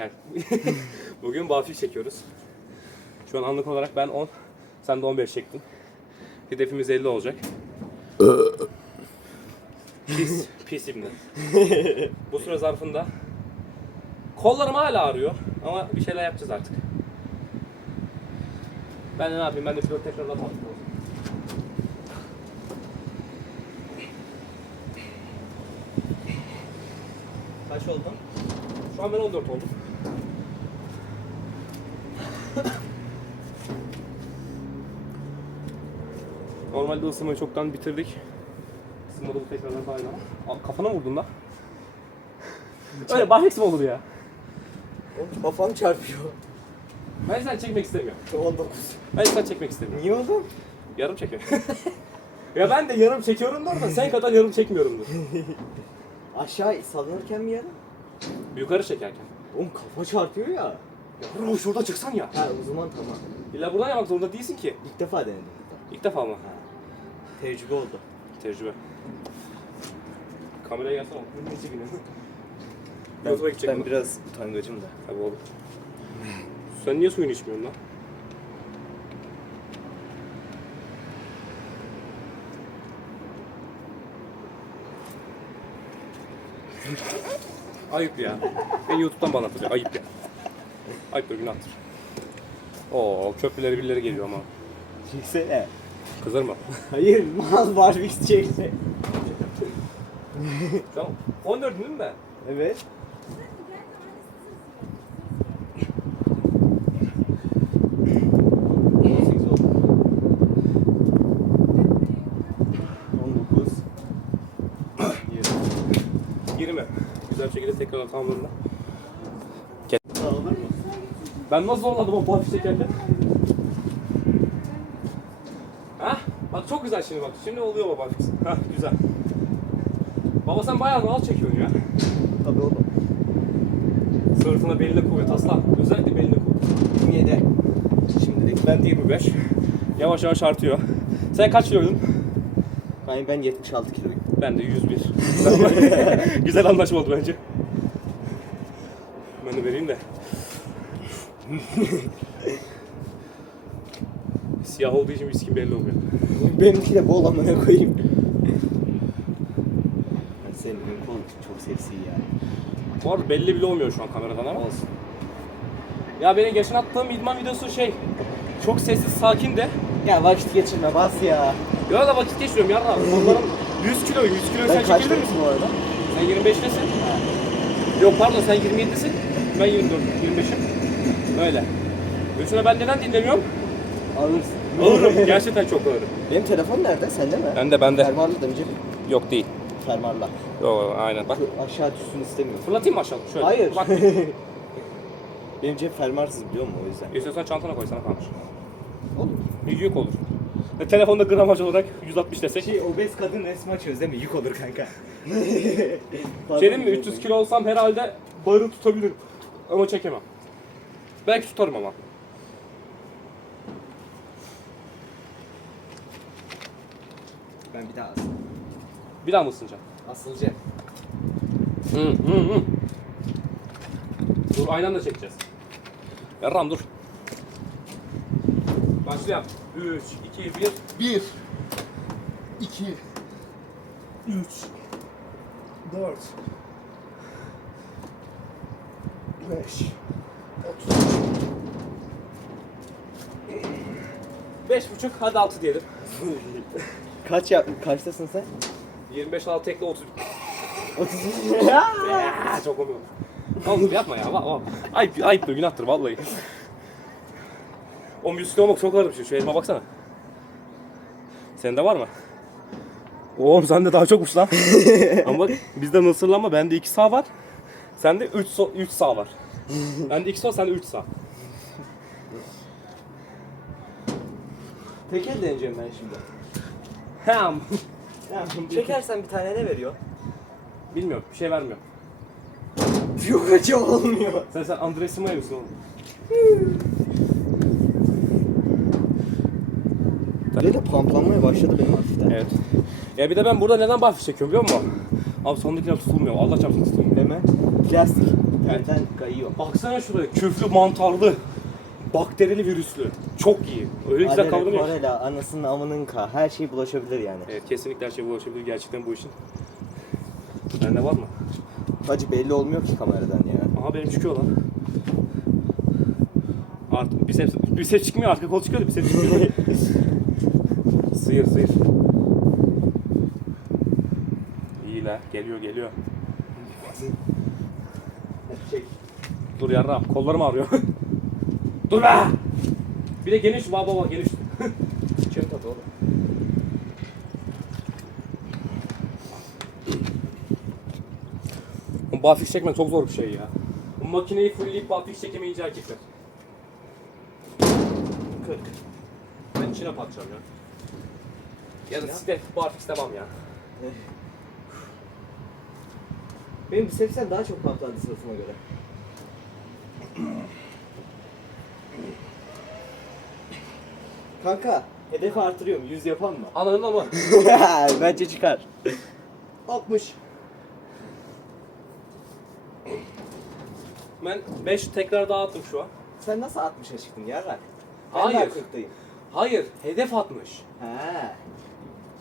Kel. Bugün barfiks çekiyoruz. Şu an anlık olarak ben 10, sen de 15 çektin. Hedefimiz 50 olacak. pis, pis ibne. Bu süre zarfında kollarım hala ağrıyor ama bir şeyler yapacağız artık. Ben de ne yapayım? Ben de pilot tekrar atmak Kaç oldun? Şu an ben 14 oldum. Normalde ısınmayı çoktan bitirdik. Isınmada bu tekrardan daha iyi ama. Aa, Kafana vurdun lan. Öyle bahis mi olur ya? Oğlum kafam çarpıyor. Ben sen çekmek istemiyorum. 19. Ben sen çekmek istemiyorum. Niye oğlum? Yarım çekiyorum. ya ben de yarım çekiyorumdur da sen kadar yarım çekmiyorumdur. Aşağı sallanırken mi yarın? Yukarı çekerken. Oğlum kafa çarpıyor ya. Ya şurada çıksan ya. Ha o zaman tamam. İlla buradan yapmak zorunda değilsin ki. İlk defa denedim. İlk defa mı? Ha. Tecrübe oldu. Tecrübe. Kameraya gelsene. Ne çekiyorsun? Ben, YouTube'a gidecek ben biraz utangacım da. Tabii oğlum. Sen niye suyunu içmiyorsun lan? Ayıp ya. Beni YouTube'dan bana atacak. Ayıp ya. Ayıptır günahtır. Oo köprüleri birileri geliyor ama. Çeksene. Kızar mı? Hayır mal Barbix çekse. Tamam. 14 değil mi ben? Evet. On dokuz. 20. Güzel bir şekilde tekrar tamamlarına. Ben nasıl zorladım o bafi çekerken? Hah, bak çok güzel şimdi bak. Şimdi oluyor baba fix. Hah, güzel. Baba sen bayağı rahat çekiyorsun ya. Tabii oğlum. Sırtına beline kuvvet aslan. Özellikle beline kuvvet. 27. Şimdilik. Ben de 25. Yavaş yavaş artıyor. Sen kaç kiloydun? Ben, ben 76 kiloyum. Ben de 101. güzel anlaşma oldu bence. Ben de vereyim de. Siyah olduğu için viskin belli oluyor. Benimki de bol amına koyayım. Ben senin ön kol çok seksi ya. Bu arada belli bile olmuyor şu an kameradan ama. Olsun. Ya benim geçen attığım idman videosu şey çok sessiz sakin de. Ya vakit geçirme bas ya. Ya da vakit geçiriyorum ya. Onların 100 kilo 100 kilo sen Ben çekilir kaçtayım misin? bu arada? Sen 25'tesin. Yok pardon sen 27'sin. Ben 24 25'im. Öyle. Üçüne ben neden dinlemiyorum? Alırsın. Alırım. Gerçekten çok alırım. Benim telefon nerede? Sende mi? Bende bende. Fermuarlı da mı cebim? Yok değil. Fermuarla. Yok aynen bak. Şu aşağı düşsün istemiyorum. Fırlatayım mı aşağı? Şöyle. Hayır. Bak. Benim cep fermuarsız biliyor musun o yüzden? İstiyorsan çantana koy sana kalmış. Olur. Yük olur. Ve telefonda gramaj olarak 160 desek. Şey obez kadın resmi açıyoruz değil mi? Yük olur kanka. Diyeyim mi? 300 kilo olsam herhalde barı tutabilirim. Ama çekemem. Belki tutarım ama. Ben bir daha asıl. Bir daha mı ısınacaksın? Asılacağım. Hı hı hı. Dur aynı anda çekeceğiz. Yarram dur. Başlayalım. 3, 2, 1. 1 2 3 4 5 5 buçuk hadi 6 diyelim. Kaç yap? Kaçtasın sen? 25 6 ekle 30. 30. Aa, çok komik olmuş. Oğlum yapma ya. va- va- Ayıp, ayıptır, günahtır vallahi. 100 kilo olmak çok ağır bir şey. Şu elime baksana. Sende var mı? Oğlum sende daha çokmuş lan. Ama bak bizde mısırlanma bende 2 sağ var. Sende 3 so 3 sağ var. Bende 2 sol sende 3 sağ. Tek el deneyeceğim ben şimdi. Hem. Çekersen bir tane ne veriyor? Bilmiyorum bir şey vermiyor. Yok acı olmuyor. Sen sen Andres mısın oğlum? Böyle de pamplanmaya başladı benim hafiften. Evet. Ya bir de ben burada neden bahis çekiyorum biliyor musun? Abi sondakiler tutulmuyor. Allah çarpsın tutulmuyor. Deme. Plastik. Terden kayıyor. Baksana şuraya. Küflü, mantarlı, bakterili, virüslü. Çok iyi. Öyle güzel Alele, kavramıyor. korela, anasının amının ka. Her şey bulaşabilir yani. Evet kesinlikle her şey bulaşabilir gerçekten bu işin. Bende var mı? Hacı belli olmuyor ki kameradan ya. Aha benim çıkıyor lan. Artık biceps, biceps çıkmıyor arka kol çıkıyor da biceps çıkıyor. sıyır sıyır. İyi la geliyor geliyor. Dur yarrağım kollarım ağrıyor. Dur be! Bir de geniş baba baba geniş. Çek at oğlum. Barfiks çekmek çok zor bir şey ya. Bu makineyi fullleyip barfiks çekemeyince erkekler. 40. Ben içine patlayacağım ya. Ya da siklet barfiks devam ya. Benim bisepsten daha çok patlandı sırasına göre. Kanka, hedefi artırıyorum. 100 yapan mı? Anladın ama. Bence çıkar. 60. Ben 5 tekrar daha attım şu an. Sen nasıl 60'a çıktın yarrak? Ben Hayır. daha 40'tayım. Hayır, hedef atmış. He.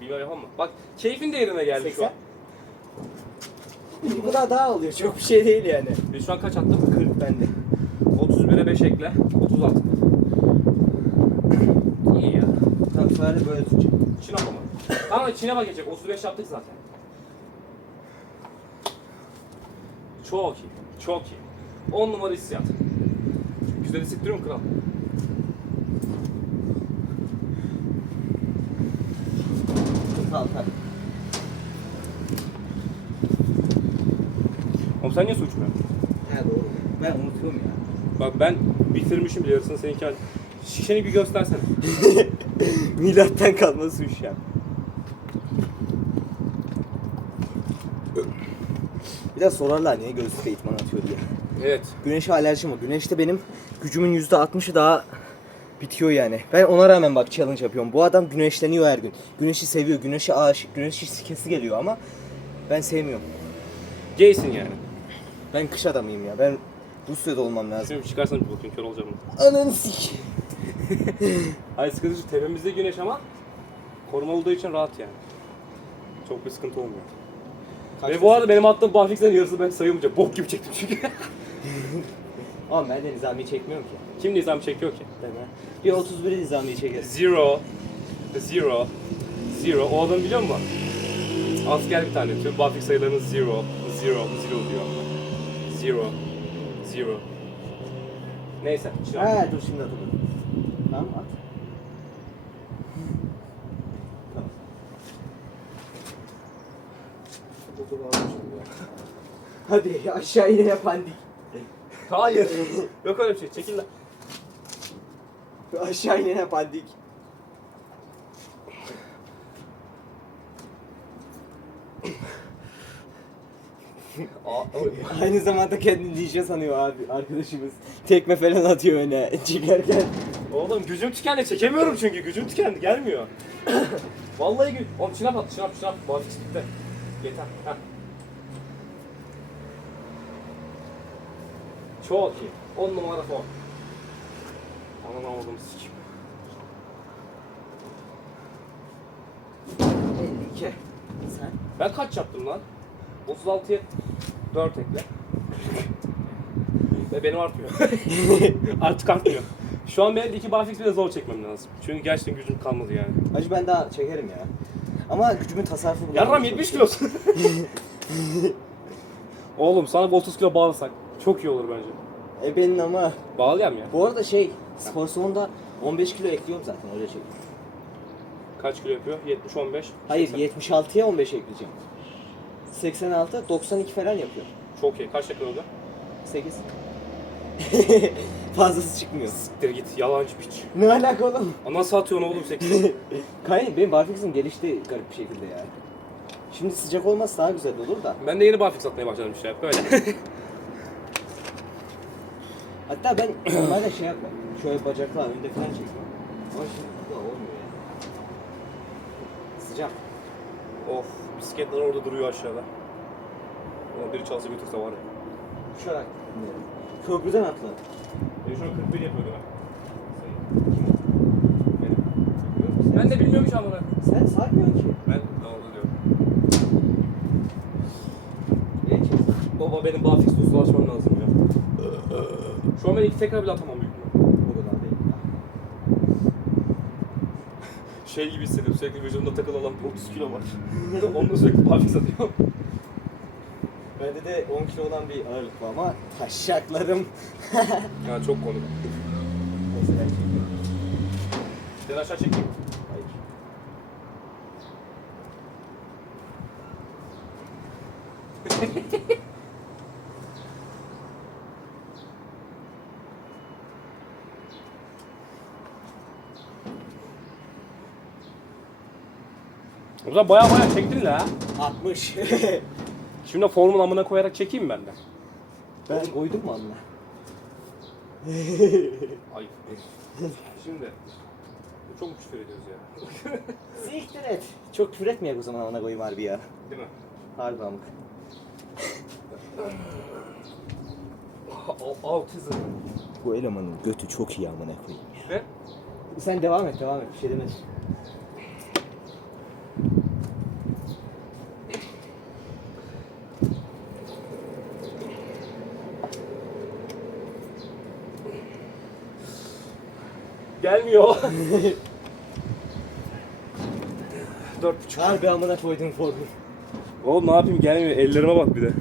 Bilmiyorum yapamam. Bak keyfin de yerine geldi şu an. 80. Bu kadar daha oluyor. Çok bir şey değil yani. Biz şu an kaç attım? 40 bende. 31'e 5 ekle. 30 at. İyi ya. Sonra böyle tutacağım. Çin ama. Tamam Çin'e bak geçecek. 35 yaptık zaten. Çok iyi. Çok iyi. 10 numara hissiyat. Güzel hissettiriyor mu kral? Tamam. Oğlum sen niye su içmiyorsun? He doğru. Ben unutuyorum ya. Bak ben bitirmişim bile yarısını seninki hal. Şişeni bir göstersene. Milattan kalma su şu an. Bir de sorarlar niye gözlük eğitmen atıyor diye. Evet. Güneşe alerjim var. Güneşte benim gücümün %60'ı daha bitiyor yani. Ben ona rağmen bak challenge yapıyorum. Bu adam güneşleniyor her gün. Güneşi seviyor, güneşe aşık, güneş sikesi geliyor ama ben sevmiyorum. Gaysin yani. Ben kış adamıyım ya. Ben Rusya'da olmam lazım. Şimdi çıkarsan bir bakayım kör olacağım? Ananı sik. Hayır sıkıntı şu tepemizde güneş ama koruma olduğu için rahat yani. Çok bir sıkıntı olmuyor. Ve bu arada benim attığım bahliklerin yarısı ben sayılmayacak. Bok gibi çektim çünkü. Ama ben de nizami çekmiyorum ki. Kim nizam çekiyor ki? Mi? Bir 31 nizami çekeriz. Zero, zero, zero. O adam biliyor musun? Asker bir tane. Tüm barfik sayılarının zero, zero, zero diyor. Zero, zero. Neyse. Şimdi Ha dur şimdi hatırladım. Tamam at. Tamam. Hadi aşağı yine yapandik. Hayır. Yok öyle bir şey. Çekil lan. Aşağı yine yapandik. Aynı zamanda kendini DJ sanıyor abi arkadaşımız. Tekme falan atıyor öne çıkarken. Oğlum gücüm tükendi. Çekemiyorum çünkü. Gücüm tükendi. Gelmiyor. Vallahi gü... Oğlum şınap at, şınap, şınap. Barfik bitti. Yeter. Heh. Çok iyi. 10 numara son. Ananı avladım sikim. 52. Sen? Ben kaç yaptım lan? 36'ya 4 ekle. Ve benim artmıyor. Artık artmıyor. Şu an benim iki barfix bile zor çekmem lazım. Çünkü gerçekten gücüm kalmadı yani. Hacı ben daha çekerim ya. Ama gücümün tasarrufu bulamam. Yarram 70 kilosun. Oğlum sana bir 30 kilo bağlasak çok iyi olur bence. E benim ama. Bağlayalım ya. Bu arada şey spor salonunda 15 kilo ekliyorum zaten öyle şey. Kaç kilo yapıyor? 70 15. Hayır 80. 76'ya 15 ekleyeceğim. 86 92 falan yapıyor. Çok iyi. Kaç dakika oldu? 8. Fazlası çıkmıyor. Siktir git. Yalancı piç. Ne alaka oğlum? Aa, Nasıl atıyorsun oğlum 8? Kayın benim barfix'im gelişti garip bir şekilde ya. Şimdi sıcak olmasa daha güzel olur da. ben de yeni barfix atmaya başladım işte. Böyle. Hatta ben normalde şey yapmam. Şöyle bacaklar önde falan çekmem. Ama şimdi bu da olmuyor ya. Sıcak. of. Bisikletler orada duruyor aşağıda. Ulan biri çalsa götürse var ya. Uçarak. Köprüden atladı. Ben şu an 41 yapıyor değil mi? Ben de bilmiyorum şu an bunu. Sen saymıyorsun ki. Ben doğru diyorum. Geç. Baba benim barfix tuzlu açmam lazım ya. Şu an ben iki tekrar bile atamam büyük ihtimalle. O kadar değil. Şey gibi hissediyorum sürekli vücudumda takılı olan 30 kilo var. Onunla sürekli barfix atıyorum. Bende de 10 kilo olan bir ağırlık var ama taşaklarım. Ya çok komik. Çekiyorum. Seni aşağı çekeyim. Hayır. O zaman baya baya çektin la. 60. Şimdi formun amına koyarak çekeyim ben de? ben koydum mu anla? Ay. Şimdi çok küfür ediyoruz ya? Siktir et. Çok küfür etmeyek o zaman ona koyayım harbi ya. Değil mi? Harbi amık. Al-. Bu elemanın götü çok iyi amına koyayım. Ne? Sen devam et devam et bir şey demedim. Gelmiyor. Dört buçuk. Harbi amına koydum formu. Oğlum ne yapayım gelmiyor. Ellerime bak bir de.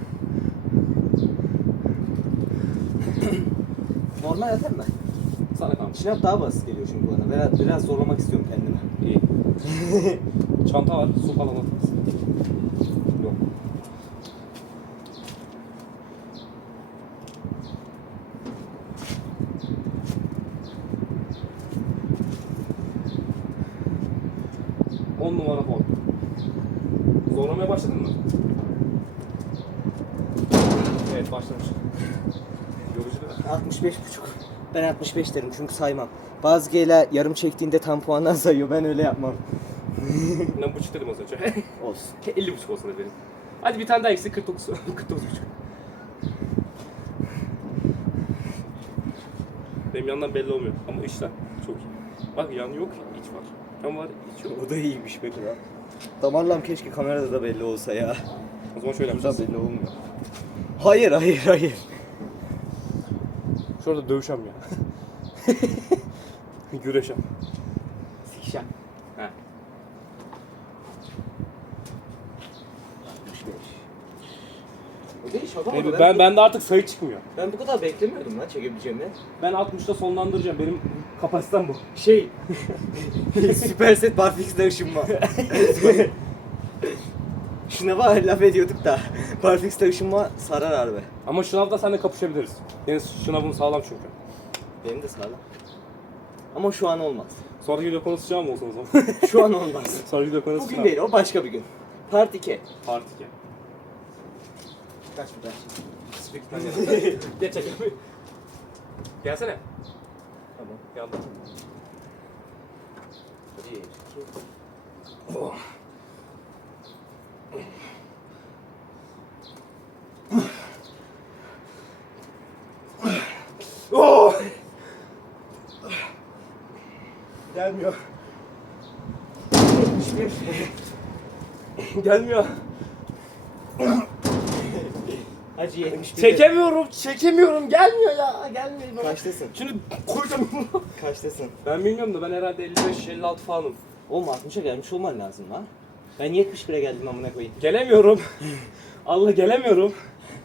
Normal atar mı? Sana kalmış. Şınav daha basit geliyor çünkü bana. Biraz, biraz zorlamak istiyorum kendimi. İyi. Çanta var. Su falan atarız. Yok. On numara form. Zorlamaya başladın mı? Evet başlamış. Yorucu değil mi? 65 buçuk. Ben 65 derim çünkü saymam. Bazı geyler yarım çektiğinde tam puandan sayıyor. Ben öyle yapmam. Ben buçuk dedim az önce. Olsun. 50 buçuk olsun da benim. Hadi bir tane daha eksik 49. 49 buçuk. Benim yandan belli olmuyor ama içten çok iyi. Bak yan yok, iç var. Yan var, iç yok. O da iyiymiş be kral. Damarlam keşke kamerada da belli olsa ya. O zaman şöyle Burada yapacağız. belli olmuyor. Hayır hayır hayır. Şurada dövüşem ya. Güreşem. Sikişem. He. 65. O değil şaka Ben, mı? ben, bende artık sayı çıkmıyor. ben bu kadar beklemiyordum lan çekebileceğimi. Ben 60'ta sonlandıracağım. Benim kapasitem bu. Şey. Süper set barfix'le ışınma. Şuna var laf ediyorduk da. Barfix'le ışınma sarar harbi. Ama şınavda seninle kapışabiliriz. Benim şınavım sağlam çünkü. Benim de sağlam. Ama şu an olmaz. Sonraki video konusu mı olsun o zaman? Şu an olmaz. Sonraki video konusu Bugün değil o başka bir gün. Part 2. Part 2. Kaç bu kaç? Geç çekelim. Gelsene. Tamam. Yandan. 1, 2, Oh! Gelmiyor. 71. Gelmiyor. Hacı 71. Çekemiyorum, çekemiyorum. Gelmiyor ya. Gelmiyor. Kaçtasın? Şimdi koyacağım bunu. Kaçtasın? Ben bilmiyorum da ben herhalde 55-56 falanım. Oğlum 60'a gelmiş olman lazım lan. Ben 71'e geldim amına koyayım. Gelemiyorum. Allah gelemiyorum.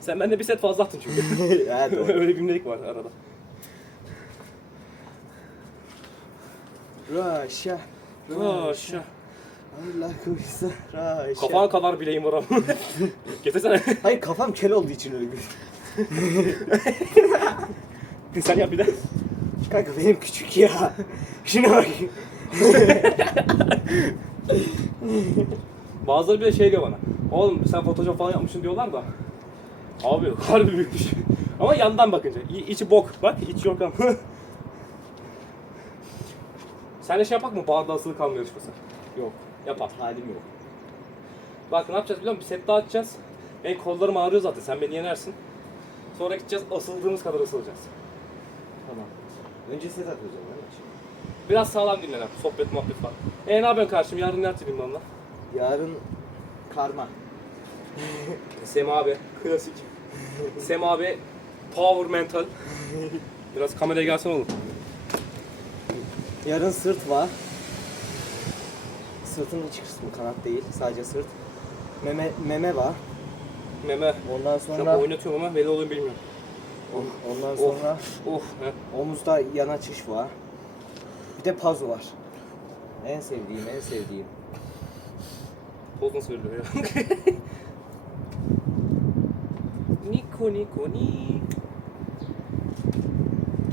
Sen bende bir set fazla attın çünkü. doğru. Öyle bir imlelik var arada. Raşa. Aşağı. Allah koysa Raşa. Kafan kadar bileğim var ama. Getirsene. Hayır kafam kel olduğu için öyle bir. Sen yap bir de. Kanka benim küçük ya. Şuna bak. Bazıları bir de şey diyor bana. Oğlum sen Photoshop falan yapmışsın diyorlar da. Abi harbi büyükmüş. Ama yandan bakınca. İ- içi bok. Bak iç yok ama. Sen de şey yapak mı? Bağda asılı kalma yarışması. Yok. Yapar. Halim yok. Bak ne yapacağız biliyor musun? Bir set daha atacağız. Benim kollarım ağrıyor zaten. Sen beni yenersin. Sonra gideceğiz asıldığımız kadar asılacağız. Tamam. Önce set atacağım değil mi? Biraz sağlam dinlenelim. Sohbet muhabbet falan. E ne yapıyorsun kardeşim? Yarın ne yapayım onunla? Yarın karma. Sem abi. Klasik. Sem abi. Power mental. Biraz kameraya gelsen oğlum. Yarın sırt var. Sırtın iç kısmı kanat değil. Sadece sırt. Meme, meme var. Meme. Ondan Şu an sonra oynatıyorum ama belli oluyor bilmiyorum. ondan Of. sonra Of. He. omuzda yan açış var. Bir de pazu var. En sevdiğim, en sevdiğim. Poz nasıl veriliyor ya? Niko Niko ni.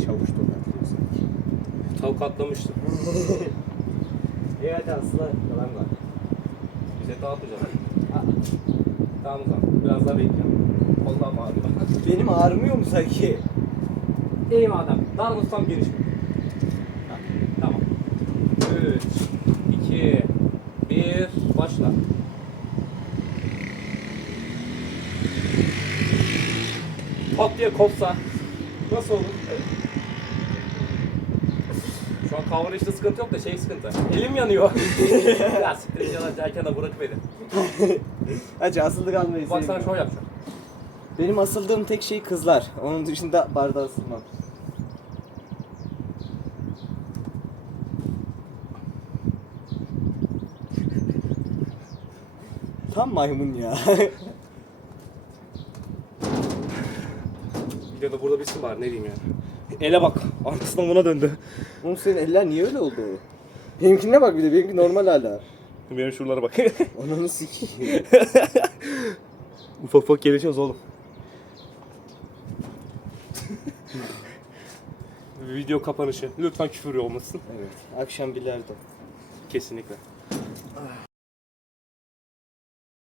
Çavuş donatıyor sanki. Tavuk atlamıştı. Evet aslında yalan var. Bize dağıtmayacağız. Tamam o zaman. Biraz daha bekliyorum. Allah'ım ağrıyor. Benim ağrımıyor mu sanki? İyi madem. Dar tutam geniş mi? Ha, Tamam. 3, 2, 1, başla. Pat diye kopsa nasıl olur? Şu an kavrayışta sıkıntı yok da şey sıkıntı. Elim yanıyor. ya siktir yalan derken de bırak beni. Hacı asıldık almayı Bak sana sevmiyorum. şov yapacağım. Benim asıldığım tek şey kızlar. Onun dışında barda asılmam. Tam maymun ya. Bir de burada bilsin bari ne diyeyim ya. Ele bak. Arkasından buna döndü. Oğlum senin eller niye öyle oldu? Benimkine bak bir de benimki normal hala. Benim şuralara bak. Ananı sikeyim. ufak ufak gelişiyoruz oğlum. Video kapanışı. Lütfen küfür olmasın. evet. Akşam bilardo. Kesinlikle.